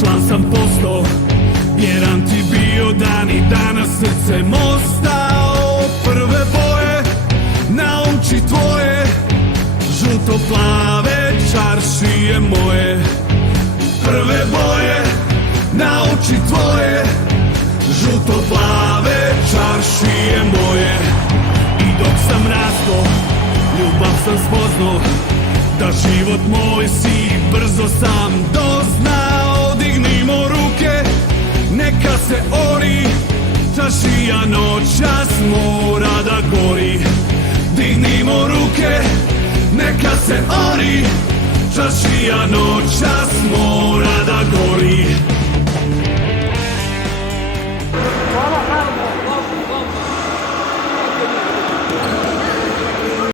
Član sam postao, vjeran ti bio dan i danas srcem ostao. Prve boje nauči tvoje, žuto-plave čaršije moje. Prve boje nauči tvoje, žuto-plave čaršije moje. I dok sam rasto, ljubav sam spoznao, da život moj si brzo sam doznao. Dignimo ruke, neka se ori, čašija noćas mora da gori. Dignimo ruke, neka se ori, čašija noćas mora da gori.